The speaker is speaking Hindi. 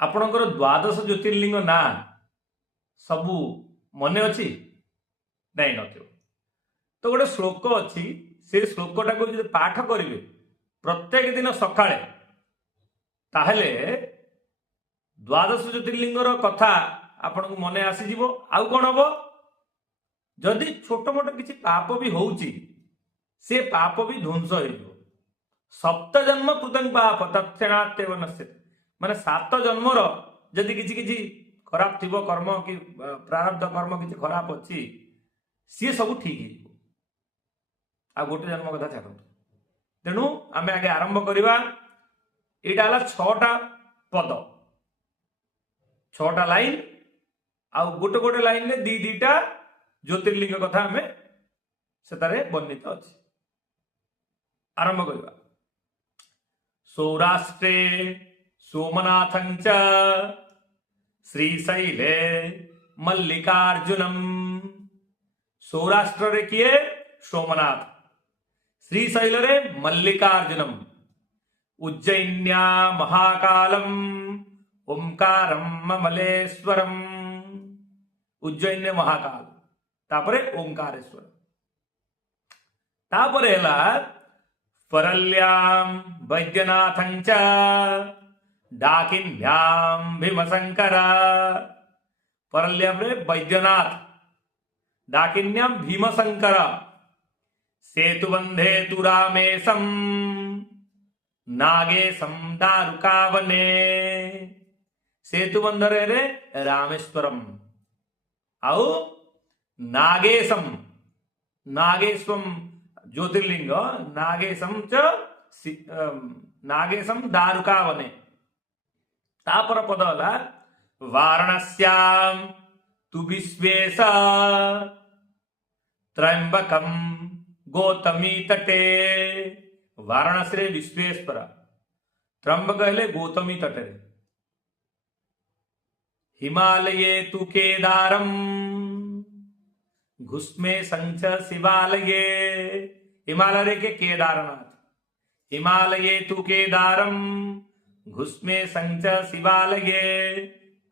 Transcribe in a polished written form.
आपणकर द्वादश ज्योतिर्लिंग ना सबू मने अच्छी नहीं न तो गोटे श्लोक अच्छी से श्लोकटा को जो पाठ करेंगे प्रत्येक दिन सकाळे ताहले द्वादश ज्योतिर्लिंगर कथा आपण को मने आसीजिवो। आउ कौन हम जदि छोट मोट किसी पाप भी होउची से पाप भी ध्वंस हो सप्त जन्म कृतं पाप तत्क्षणात्येव नश्यते माने सात जन्मर जदि किसी किसी खराब थी कर्म कि प्रारब्ध कर्म किसी खराब अच्छी सी सब ठीक आ गोटे जन्म कथा छाड़ तेणु आम आगे आरंभ करवा यहाँ है 6टा पद 6टा लाइन आउ गोटे गोटे लाइन में दी दीटा ज्योतिर्लिंग कथा आम से वर्णित अच्छी आरंभ करवा। सौराष्ट्रे सोमनाथं च श्रीशैले मल्लिकार्जुनम। सौराष्ट्र रे किए सोमनाथ, श्रीशैल रे मल्लिकार्जुनम, उज्जैन्या महाकालम ओंकारम ममलेश्वरम। उज्जैन महाकाल तापरे ओंकारेश्वर तापरे हला परल्यां वैद्यनाथं च डाकिन्यां भीमशंकर। परल्यां रे वैद्यनाथ डाकिन्यां भीमशंकर। सेतुबंधे तु रामेशं नागेशं दारुकावने। सेतुबंधरे रे रामेश्वरम आउ नागेशम नागेश्वम ज्योतिर्लिंग नागेशम च नागेशम दारुकावने। तापर पद हला वाराणस्यां तु विश्वेश त्र्यंबकम गौतमी तटे। वाराणसी रे विश्वेश्वर, त्र्यंबक हेले गौतमी तटे। हिमालये तु केदारम घुस्मे संच शिवालये। हिमालय रे के केदारनाथ, हिमालये तु केदारम घुस्मे संच शिवालये।